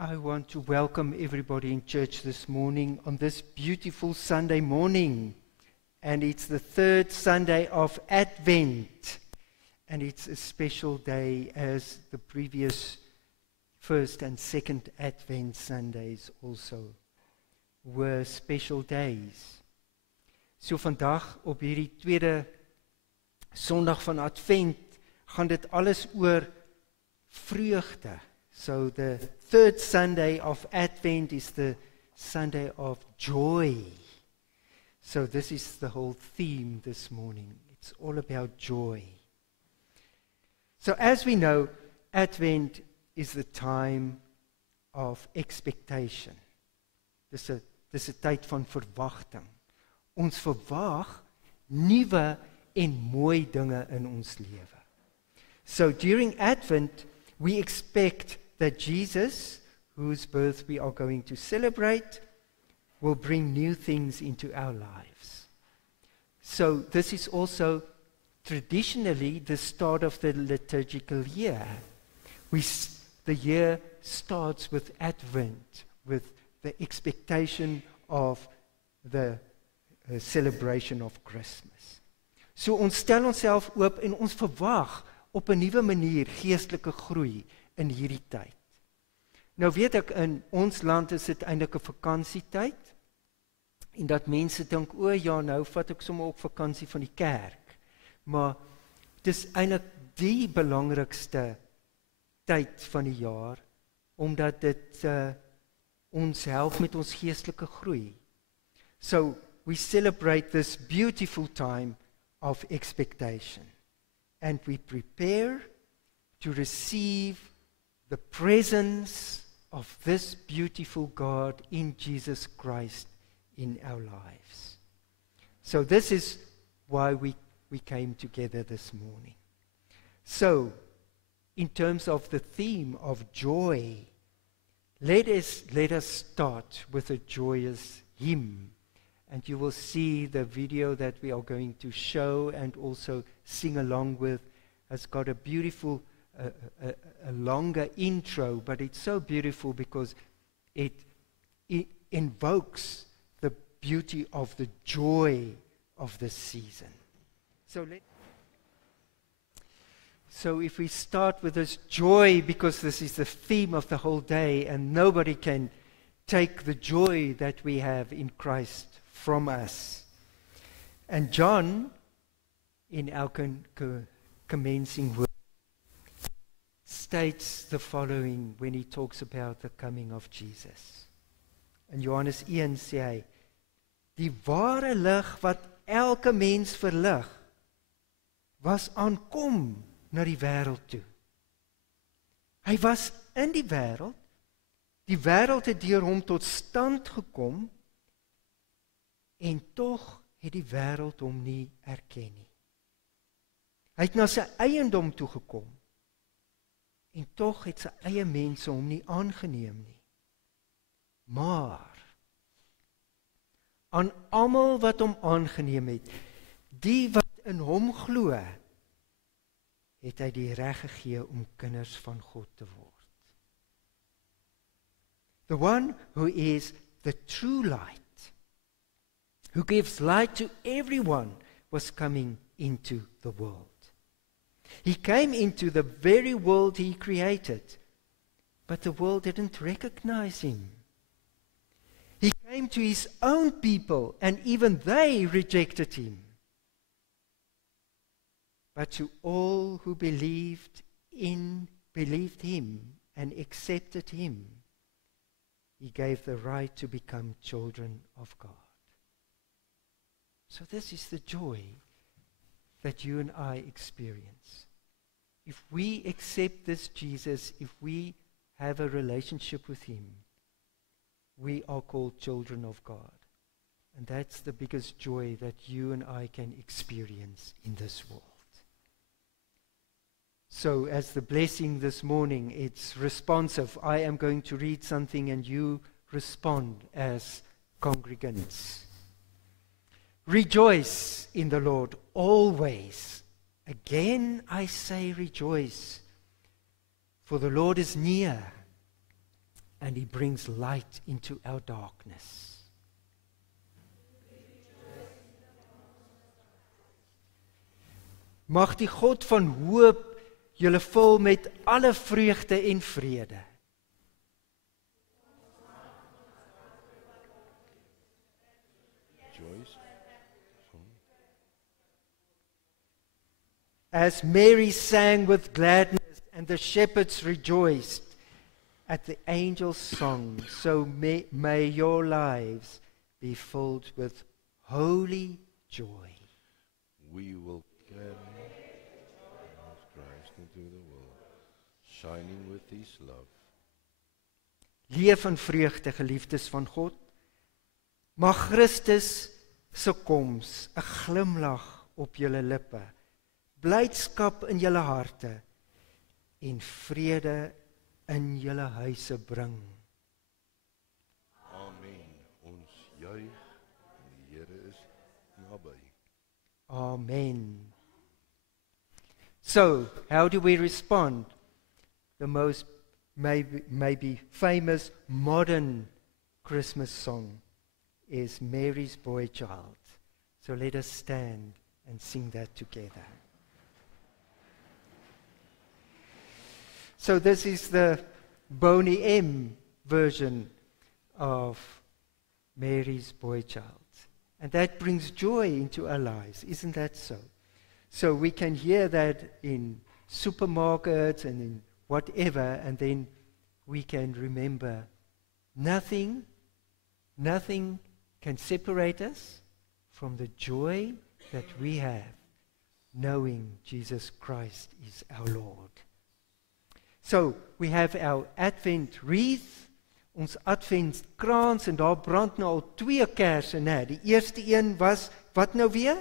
I want to welcome everybody in church this morning on this beautiful Sunday morning. And it's the third Sunday of Advent. And it's a special day as the previous first and second Advent Sundays also were special days. So vandag op hierdie tweede Sondag van Advent gaan dit alles oor vreugde. So the third Sunday of Advent is the Sunday of joy. So this is the whole theme this morning. It's all about joy. So as we know, Advent is the time of expectation. Dis 'n tyd van verwagting. Ons verwag nuwe en mooi dinge in ons lewe. So during Advent, we expect that Jesus, whose birth we are going to celebrate, will bring new things into our lives. So this is also traditionally the start of the liturgical year. The year starts with Advent, with the expectation of the celebration of Christmas. So ons stel onsself oop en ons verwag op 'n nuwe manier geestelike groei in hierdie tyd. Nou weet ek, in ons land is dit eintlik 'n vakansietyd, en dat mense dink, o ja, nou vat ek sommer ook vakansie van die kerk. Maar dis eintlik die belangrikste tyd van die jaar, omdat dit ons help met ons geestelike groei. So we celebrate this beautiful time of expectation, and we prepare to receive the presence of this beautiful God in Jesus Christ in our lives. So this is why we came together this morning. So, in terms of the theme of joy, let us start with a joyous hymn. And you will see the video that we are going to show and also sing along with has got a beautiful, a longer intro, but it's so beautiful because it invokes the beauty of the joy of this season. So if we start with this joy, because this is the theme of the whole day, and nobody can take the joy that we have in Christ from us. And John, in our commencing word, states the following when he talks about the coming of Jesus. In Johannes 1 sê hy, die ware lig wat elke mens verlig, was aankom na die wêreld toe. Hy was in die wêreld het deur hom tot stand gekom, en tog het die wêreld hom nie erken nie. Hy het na sy eiendom toe gekom, en tog het sy eie mense hom nie aangeneem nie. Maar aan almal wat hom aangeneem het, die wat in hom glo, het hy die reg gegee om kinders van God te word. The one who is the true light, who gives light to everyone, was coming into the world. He came into the very world he created, but the world didn't recognize him. He came to his own people, and even they rejected him. But to all who believed him and accepted him, he gave the right to become children of God. So this is the joy that you and I experience. If we accept this Jesus, if we have a relationship with him, we are called children of God. And that's the biggest joy that you and I can experience in this world. So as the blessing this morning, it's responsive. I am going to read something and you respond as congregants. Rejoice in the Lord always. Again I say rejoice, for the Lord is near. and He brings light into our darkness. Mag die God van hoop julle vul met alle vreugde en vrede. As Mary sang with gladness and the shepherds rejoiced at the angel's song, so may your lives be filled with holy joy. We will carry Christ into the world, shining with His love. Leef in vreugde, geliefdes van God. Mag Christus se koms 'n glimlag op julle lippe, blydskap in julle harte en vrede in julle huise bring. Amen. Ons juig en die Here is naby. Amen. So, how do we respond? The most maybe famous modern Christmas song is Mary's Boy Child. So let us stand and sing that together. So this is the Boney M version of Mary's Boy Child. And that brings joy into our lives, isn't that so? So we can hear that in supermarkets and in whatever, and then we can remember nothing can separate us from the joy that we have knowing Jesus Christ is our Lord. So we have our Advent wreath, ons Adventskrans, en daar brand nou al 2 kersse, né? Die eerste een was, wat nou weer?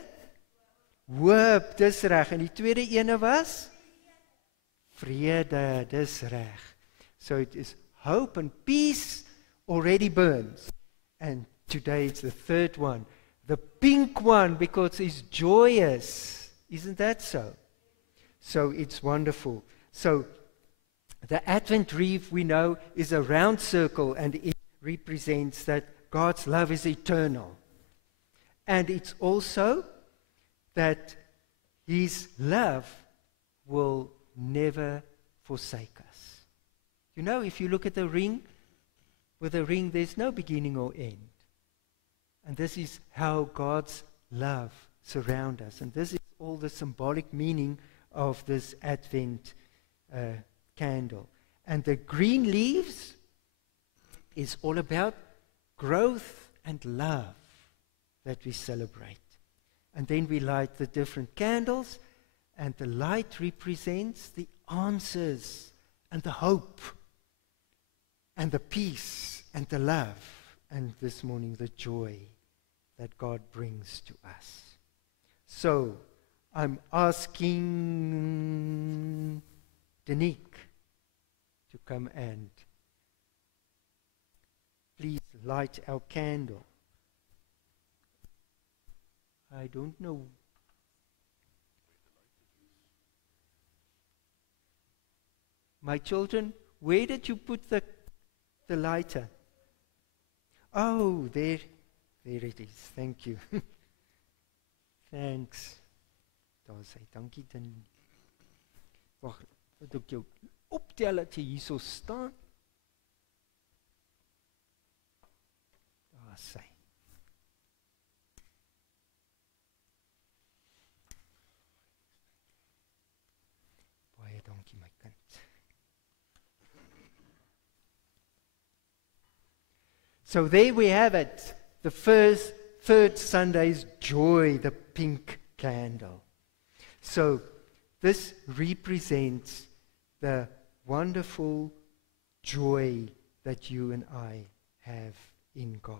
Hoop, dis reg. En die tweede ene was? Vrede, dis reg. So it is hope and peace already burns. And today it's the third one. The pink one, because it's joyous. Isn't that so? So it's wonderful. So the Advent wreath, we know, is a round circle, and it represents that God's love is eternal. And it's also that His love will never forsake us. You know, if you look at the ring, with a ring there's no beginning or end. And this is how God's love surrounds us. And this is all the symbolic meaning of this Advent candle. And the green leaves is all about growth and love that we celebrate. And then we light the different candles, and the light represents the answers and the hope and the peace and the love, and this morning the joy that God brings to us. So I'm asking Danique to come and please light our candle. I don't know. My children, where did you put the lighter? Oh, there it is. Thank you. Thanks. Daar sê dankie dan. Wag, dat ek jou optel dat jy hierso staan. Daar sê. Baie dankie my kind. So there we have it. The third Sunday's joy, the pink candle. So this represents the wonderful joy that you and I have in God.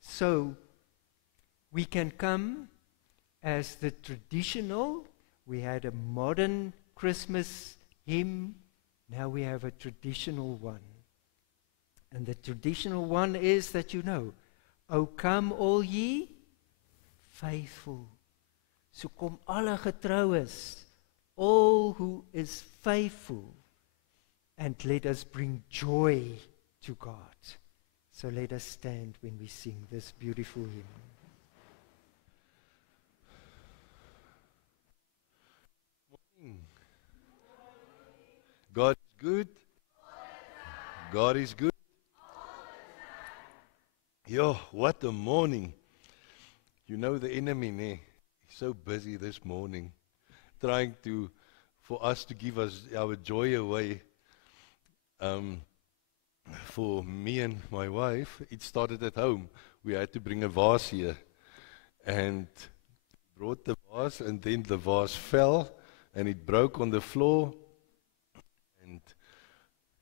So we can come as the traditional. We had a modern Christmas hymn. Now we have a traditional one. And the traditional one is that you know, O come all ye faithful. So kom alle getroues, all who is faithful, and let us bring joy to God. So let us stand when we sing this beautiful hymn. God is good. God is good. Yo, what a morning. You know the enemy, ne? He's so busy this morning, trying for us to give us our joy away. For me and my wife, it started at home. We had to bring a vase here. And brought the vase, and then the vase fell, and it broke on the floor. And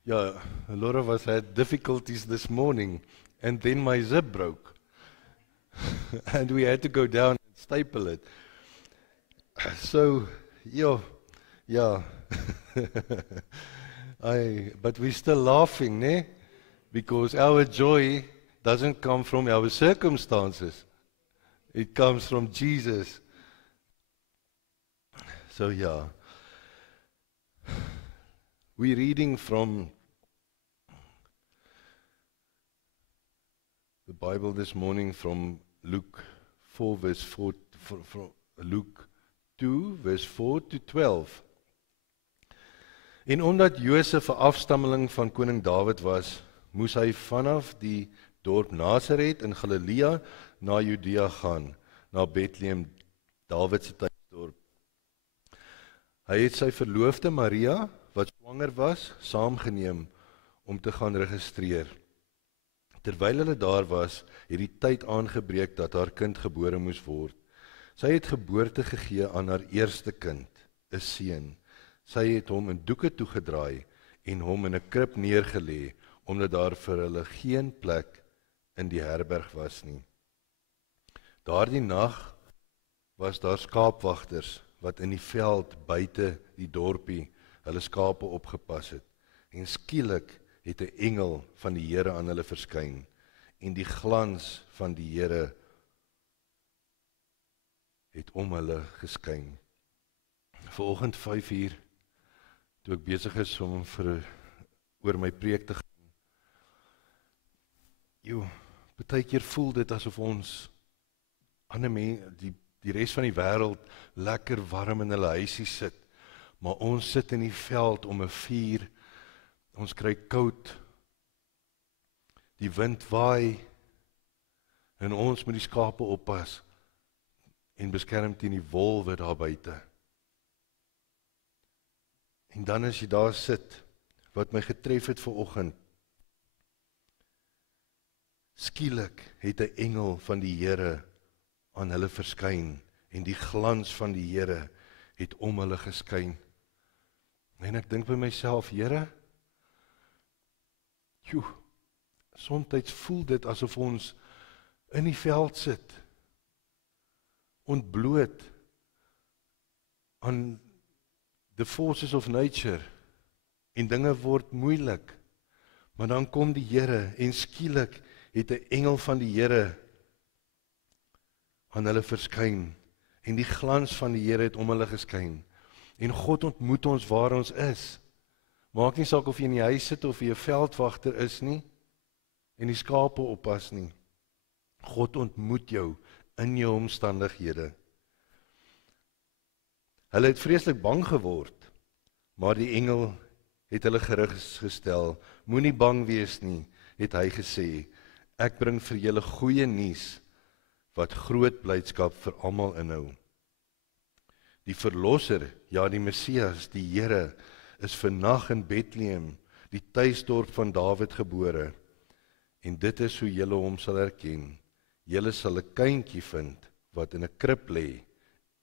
yeah, a lot of us had difficulties this morning. And then my zip broke. And we had to go down and staple it. So, yeah. But we're still laughing, ne? Because our joy doesn't come from our circumstances. It comes from Jesus. So, yeah. We're reading from the Bible this morning from Luke 4, verse 4, from Luke 2, verse 4 to 12. En omdat Josef 'n afstammeling van koning Dawid was, moes hy vanaf die dorp Nasaret in Galilea na Judea gaan, na Bethlehem, Dawid se tuisdorp. Hy het sy verloofde Maria, wat swanger was, saamgeneem om te gaan registreer. Terwyl hulle daar was, het die tyd aangebreek dat haar kind gebore moes word. Sy het geboorte gegee aan haar eerste kind, 'n seun. Sy het hom in doeke toegedraai en hom in 'n krib neergelê, omdat daar vir hulle geen plek in die herberg was nie. Daardie nag was daar skaapwagters wat in die veld buite die dorpie hulle skape opgepas het. En skielik het 'n engel van die Here aan hulle verskyn, en die glans van die Here het om hulle geskyn. Vanoggend 5:00, toe ek besig is om oor my preek te gaan, baie keer voel dit asof ons ander mense, die res van die wêreld, lekker warm in hulle huisie sit, maar ons sit in die veld om 'n vuur. Ons kry koud, die wind waai, en ons moet die skape oppas en beskerm teen die wolwe daar buite. En dan as jy daar sit, wat my getref het vanoggend, skielik het 'n engel van die Here aan hulle verskyn, en die glans van die Here het om hulle geskyn. En ek dink by myself, Here, soms voel dit asof ons in die veld sit, ontbloot aan the forces of nature, en dinge word moeilik, maar dan kom die Here, en skielik het 'n engel van die Here aan hulle verskyn, en die glans van die Here het om hulle geskyn, en God ontmoet ons waar ons is. Maak nie saak of jy in die huis sit of jy 'n veldwagter is nie, en die skape oppas nie. God ontmoet jou in jou omstandighede. Hulle het vreeslik bang geword, maar die engel het hulle gerusgestel. Moenie bang wees nie, het hy gesê. Ek bring vir julle goeie nuus, wat groot blydskap vir almal inhou. Die verlosser, ja die Messias, die Here, is vandag in Bethlehem, die tuisdorp van Dawid gebore. En dit is hoe julle hom sal herken. Julle sal 'n kindjie vind, wat in 'n krib lê,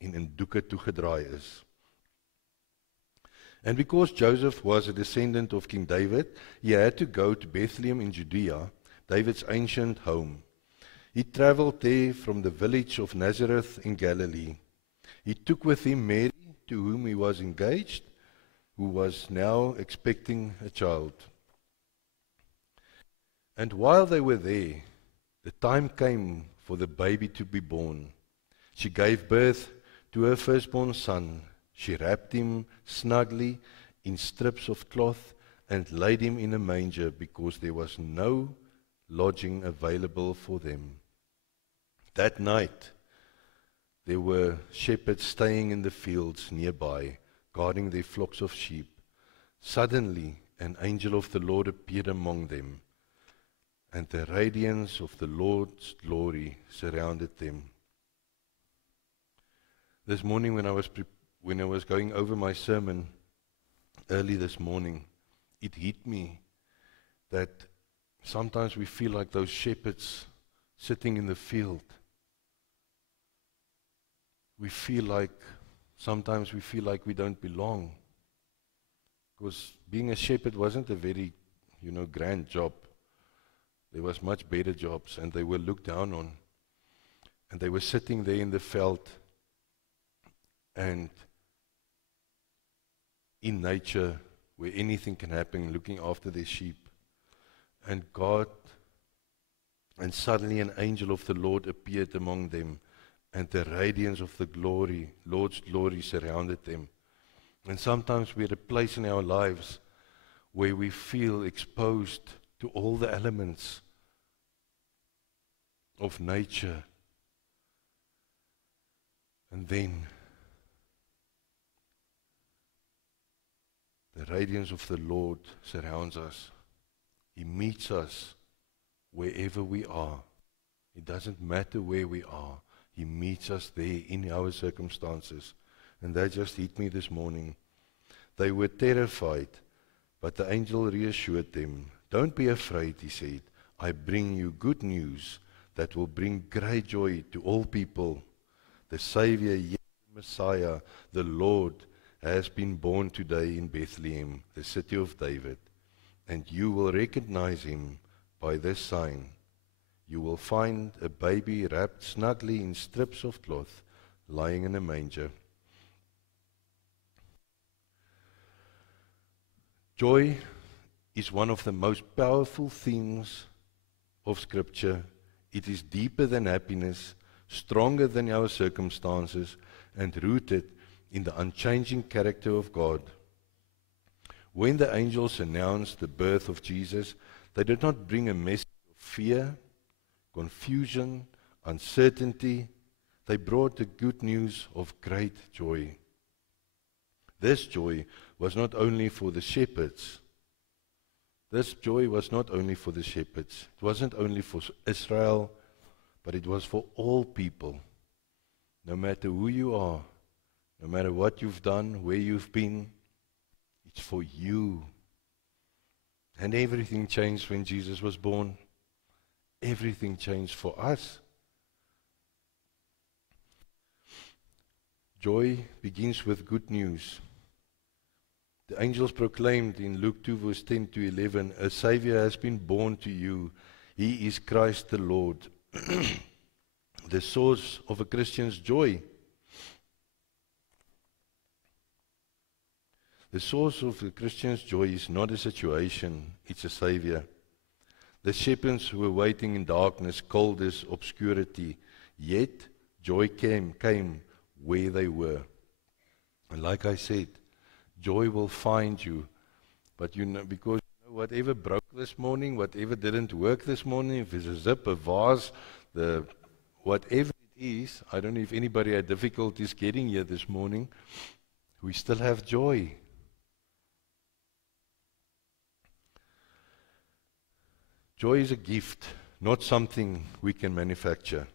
en in doeke toegedraai is. And because Joseph was a descendant of King David, he had to go to Bethlehem in Judea, David's ancient home. He traveled there from the village of Nazareth in Galilee. He took with him Mary, to whom he was engaged, who was now expecting a child. And while they were there, the time came for the baby to be born. She gave birth to her firstborn son. She wrapped him snugly in strips of cloth and laid him in a manger, because there was no lodging available for them. That night there were shepherds staying in the fields nearby, guarding their flocks of sheep. Suddenly an angel of the Lord appeared among them, and the radiance of the Lord's glory surrounded them. This morning when I was going over my sermon early this morning, it hit me that sometimes we feel like those shepherds sitting in the field. Sometimes we feel like we don't belong. Because being a shepherd wasn't a very, grand job. There was much better jobs, and they were looked down on. And they were sitting there in the veld and in nature, where anything can happen, looking after their sheep. And suddenly an angel of the Lord appeared among them, and the radiance of the Lord's glory surrounded them. And sometimes we're at a place in our lives where we feel exposed to all the elements of nature. And then the radiance of the Lord surrounds us. He meets us wherever we are. It doesn't matter where we are. He meets us there in our circumstances. And that just hit me this morning. They were terrified, but the angel reassured them. Don't be afraid, he said. I bring you good news that will bring great joy to all people. The Savior, the Messiah, the Lord, has been born today in Bethlehem, the city of David. And you will recognize him by this sign. You will find a baby wrapped snugly in strips of cloth, lying in a manger. Joy is one of the most powerful themes of Scripture. It is deeper than happiness, stronger than our circumstances, and rooted in the unchanging character of God. When the angels announced the birth of Jesus, they did not bring a message of fear, confusion, uncertainty. They brought the good news of great joy. This joy was not only for the shepherds. This joy was not only for the shepherds. It wasn't only for Israel, but it was for all people. No matter who you are, no matter what you've done, where you've been, it's for you. And everything changed when Jesus was born. Everything changed for us. Joy begins with good news. The angels proclaimed in Luke 2 verse 10 to 11, a Savior has been born to you. He is Christ the Lord. The source of a Christian's joy. The source of a Christian's joy is not a situation, it's a Savior. The shepherds were waiting in darkness, coldness, obscurity, yet joy came where they were. And like I said, joy will find you. But because whatever broke this morning, whatever didn't work this morning, if it's a zip, a vase, whatever it is, I don't know if anybody had difficulties getting here this morning, we still have joy. Joy is a gift, not something we can manufacture.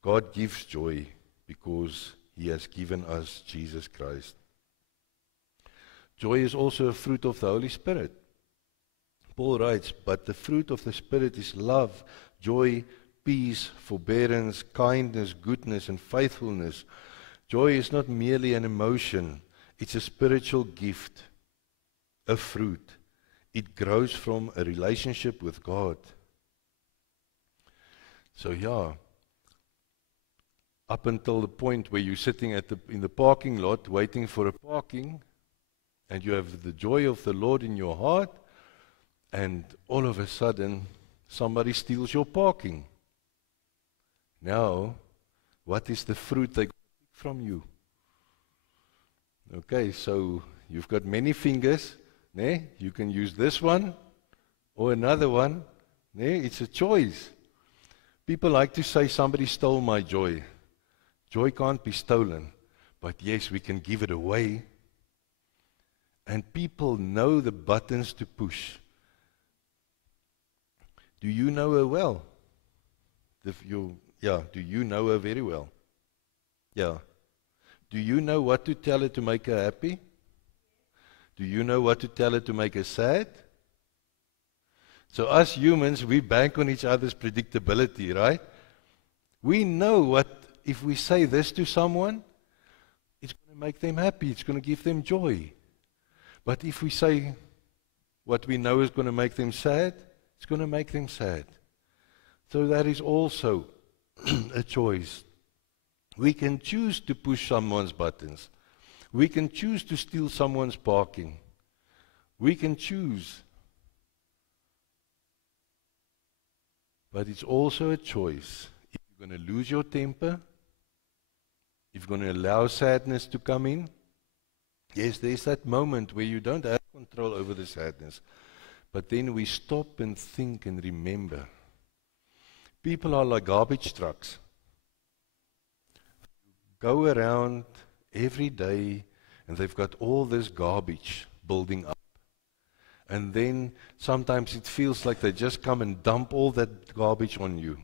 God gives joy because He has given us Jesus Christ. Joy is also a fruit of the Holy Spirit. Paul writes, but the fruit of the Spirit is love, joy, peace, forbearance, kindness, goodness, and faithfulness. Joy is not merely an emotion, it's a spiritual gift, a fruit. It grows from a relationship with God. So up until the point where you're sitting in the parking lot waiting for a parking, and you have the joy of the Lord in your heart, and all of a sudden somebody steals your parking. Now, what is the fruit they take from you? Okay, so you've got many fingers, Nee? You can use this one or another one. Nee? It's a choice. People like to say somebody stole my joy. Joy can't be stolen. But yes, we can give it away. And people know the buttons to push. Do you know her well? Do you know her very well? Yeah. Do you know what to tell her to make her happy? Do you know what to tell her to make her sad? So us humans, we bank on each other's predictability, right? We know what, if we say this to someone, it's going to make them happy, it's going to give them joy. But if we say what we know is going to make them sad, it's going to make them sad. So that is also a choice. We can choose to push someone's buttons. We can choose to steal someone's parking. We can choose. But it's also a choice. If you're going to lose your temper, if you're going to allow sadness to come in, yes, there's that moment where you don't have control over the sadness. But then we stop and think and remember. People are like garbage trucks. Go around every day and they've got all this garbage building up. And then sometimes it feels like they just come and dump all that garbage on you.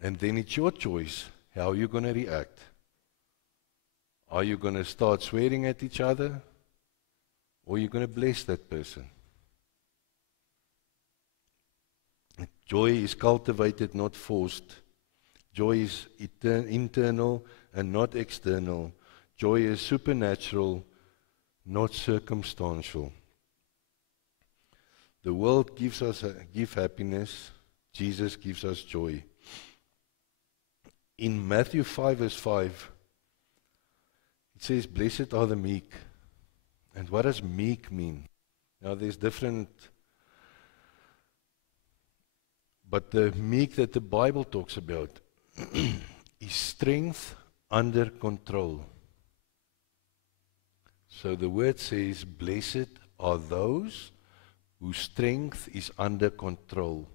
And then it's your choice how you're going to react. Are you going to start swearing at each other? Or are you going to bless that person? Joy is cultivated, not forced. Joy is internal and not external. Joy is supernatural, not circumstantial. The world gives happiness. Jesus gives us joy. In Matthew 5 verse 5, it says, "Blessed are the meek." And what does meek mean? Now there's different, but the meek that the Bible talks about is strength under control. So the word says, blessed are those whose strength is under control.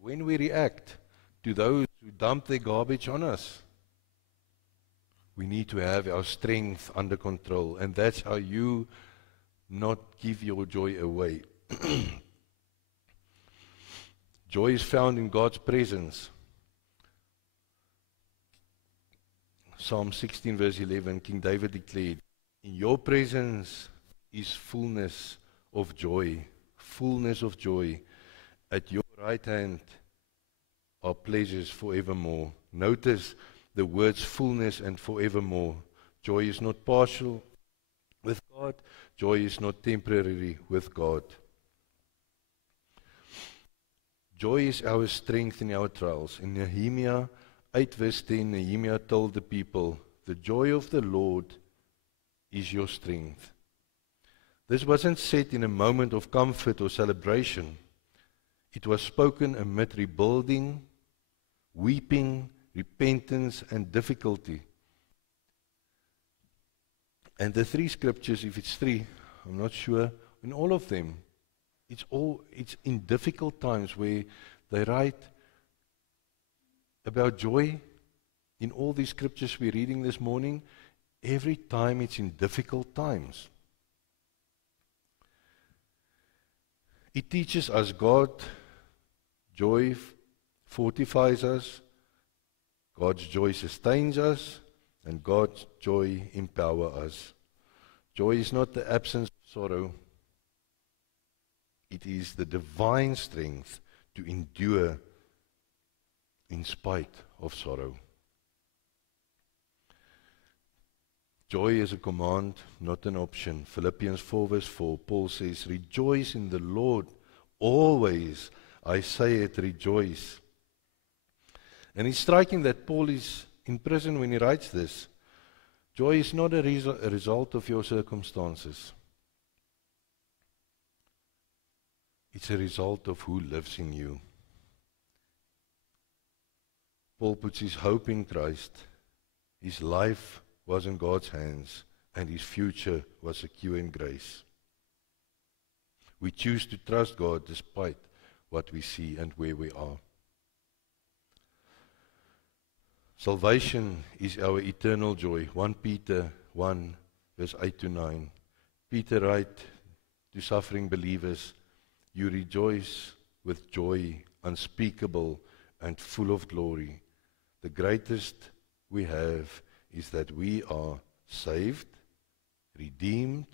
When we react to those who dump their garbage on us, we need to have our strength under control. And that's how you not give your joy away. Joy is found in God's presence. Psalm 16 verse 11, King David declared, "In your presence is fullness of joy, fullness of joy. At your right hand are pleasures forevermore." Notice the words fullness and forevermore. Joy is not partial with God. Joy is not temporary with God. Joy is our strength in our trials. In Nehemiah 8 verse 10, Nehemiah told the people, "The joy of the Lord is your strength." This wasn't said in a moment of comfort or celebration. It was spoken amid rebuilding, weeping, repentance, and difficulty. And the three scriptures, if it's three, I'm not sure, in all of them, it's in difficult times where they write about joy. In all these scriptures we're reading this morning, every time it's in difficult times. It teaches us God, joy fortifies us, God's joy sustains us, and God's joy empowers us. Joy is not the absence of sorrow. It is the divine strength to endure in spite of sorrow. Joy is a command, not an option. Philippians 4 verse 4, Paul says, "Rejoice in the Lord always. I say it, rejoice." And it's striking that Paul is in prison when he writes this. Joy is not a result of your circumstances. It's a result of who lives in you. Paul puts his hope in Christ. His life was in God's hands. and his future was secure in grace. We choose to trust God despite what we see and where we are. Salvation is our eternal joy. 1 Peter 1, verse 8 to 9. Peter writes to suffering believers, you rejoice with joy unspeakable and full of glory. The greatest we have is that we are saved, redeemed,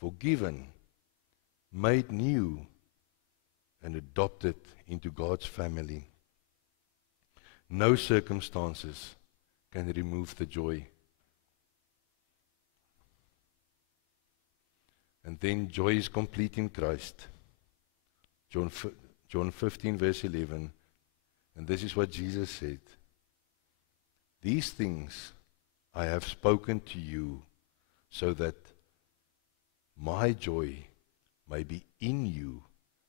forgiven, made new, and adopted into God's family. No circumstances can remove the joy. And then joy is complete in Christ. John 15, verse 11. And this is what Jesus said. These things I have spoken to you so that my joy may be in you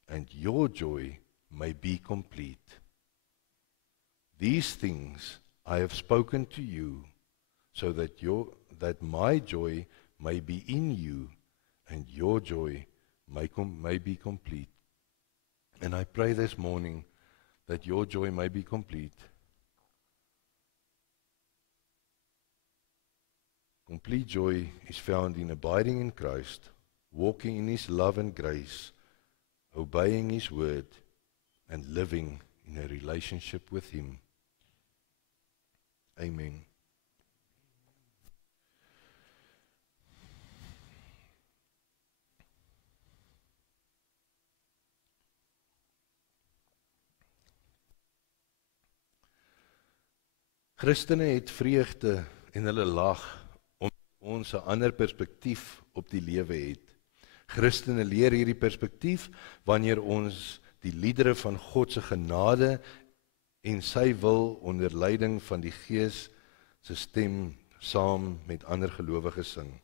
and your joy may be complete. These things I have spoken to you so that my joy may be in you and your joy may be complete. And I pray this morning that your joy may be complete. Complete joy is found in abiding in Christ, walking in his love and grace, obeying his word, and living in a relationship with him. Amen. Christene het vreugde en hulle lag omdat ons 'n ander perspektief op die lewe het. Christene leer hierdie perspektief wanneer ons die liedere van God se genade en sy wil onder leiding van die Gees se stem saam met ander gelowiges sing.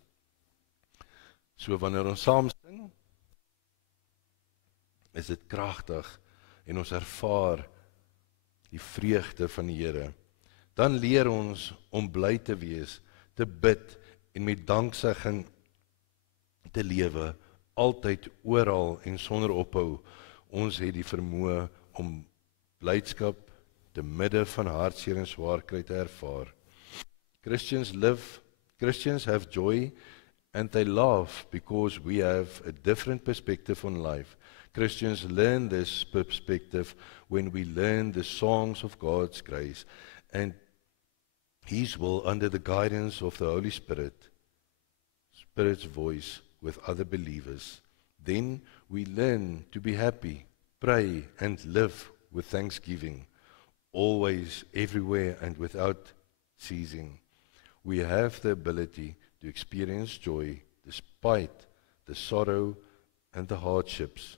So wanneer ons saam sing, is dit kragtig en ons ervaar die vreugde van die Here. Dan leer ons om bly te wees, te bid en met danksegging te lewe, altyd, oral en sonder ophou. Ons het die vermoë om blydskap te midde van hartseer en swaarkry te ervaar. Christians have joy and they laugh because we have a different perspective on life. Christians learn this perspective when we learn the songs of God's grace and his will under the guidance of the Holy Spirit's voice with other believers. Then we learn to be happy, pray, and live with thanksgiving, always, everywhere, and without ceasing. We have the ability to experience joy despite the sorrow and the hardships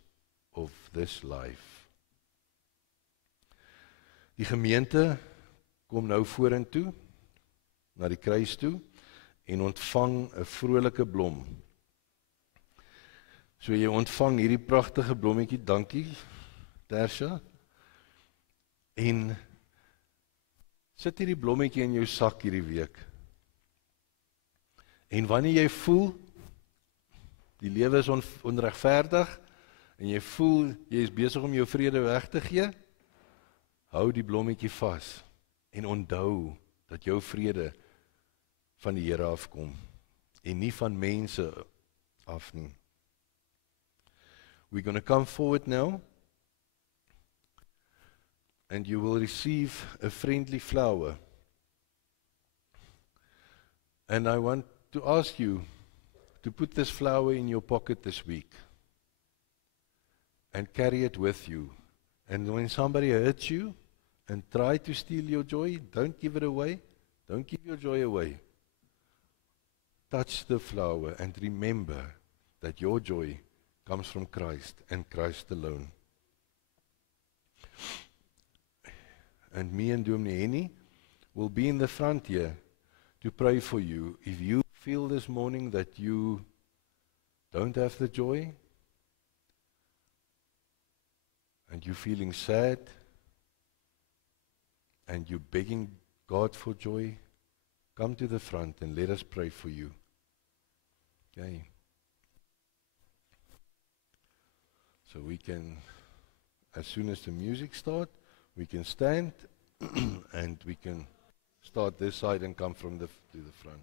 of this life. Die gemeente kom nou vorentoe, na die kruis toe, en ontvang 'n vrolike blom. So jy ontvang hierdie pragtige blommetjie, dankie, Tersha, en sit hierdie blommetjie in jou sak hierdie week. En wanneer jy voel, die lewe is onregverdig, en jy voel, jy is besig om jou vrede weg te gee, hou die blommetjie vas, en onthou, dat jou vrede van die Here afkom, en nie van mense af nie. We're going to come forward now, and you will receive a friendly flower. And I want to ask you to put this flower in your pocket this week, and carry it with you. And when somebody hurts you, and try to steal your joy, don't give it away. Don't give your joy away. Touch the flower and remember that your joy comes from Christ and Christ alone. And me and Dominee Henny will be in the front here to pray for you. If you feel this morning that you don't have the joy, and you're feeling sad, and you're begging God for joy, come to the front and let us pray for you. Okay. So we can, as soon as the music starts, we can stand and we can start this side and come from to the front.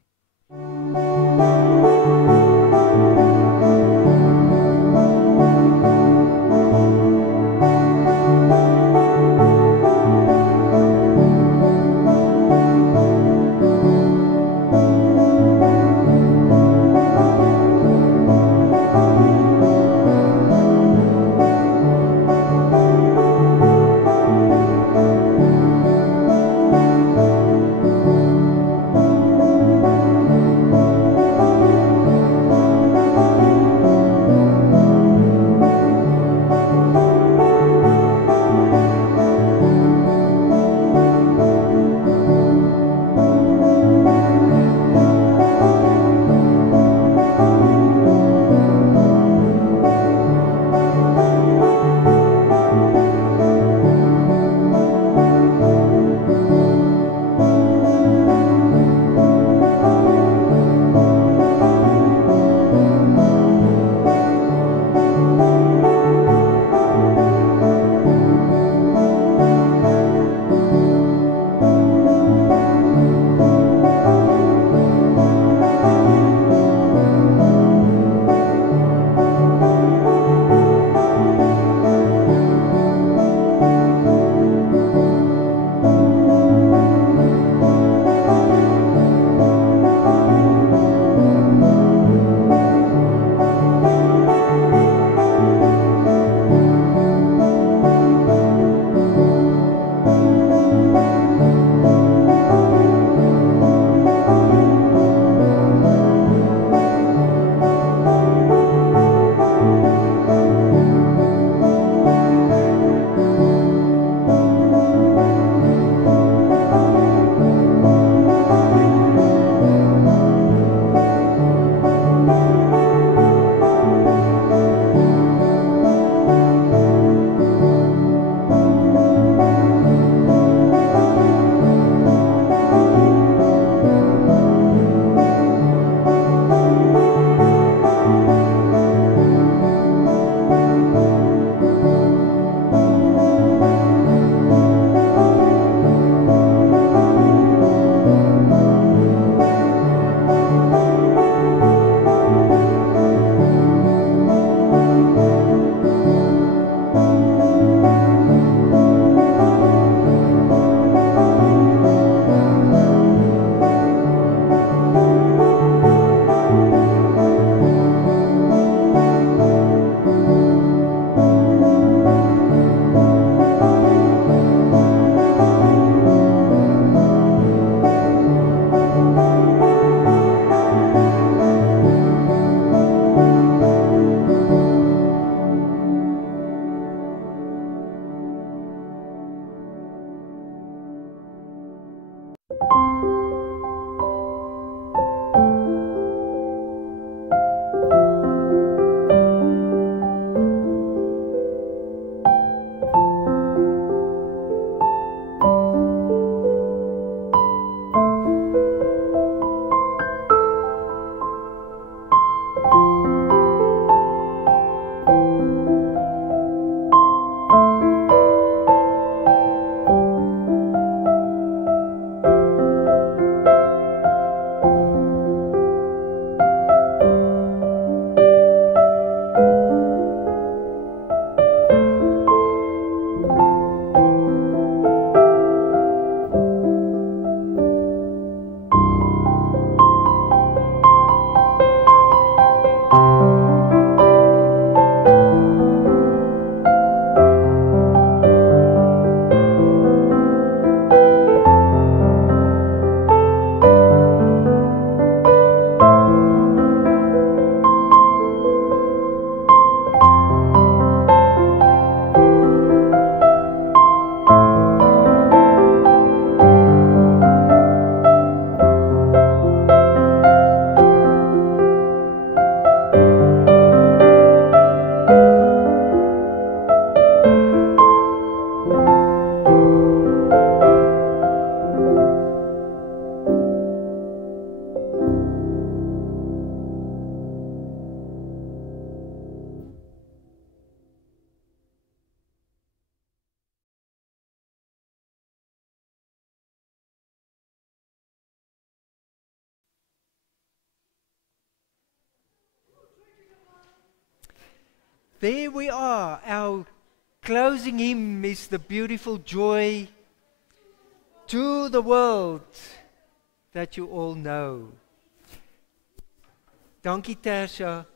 there we are. Our closing hymn is the beautiful joy to the world that you all know. Dankie Tersia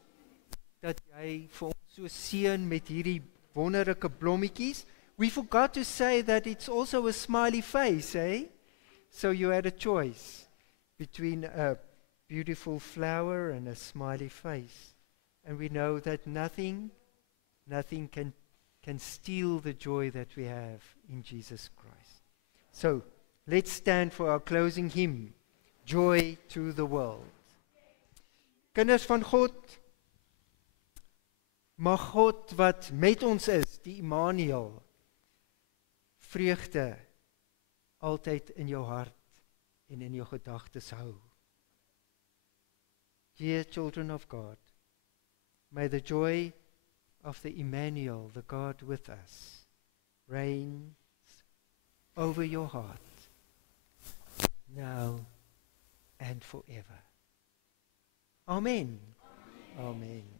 dat jy vir ons so seën met hierdie wonderlike blommetjies. We forgot to say that it's also a smiley face, eh? So you had a choice between a beautiful flower and a smiley face. And we know that nothing can steal the joy that we have in Jesus Christ. So, let's stand for our closing hymn, Joy to the World. Kinders van God, mag God wat met ons is, die Immanuel, vreugde altyd in jou hart en in jou gedagtes hou. Dear children of God, may the joy of the Immanuel, the God with us, reign over your heart, now and forever. Amen. Amen. Amen.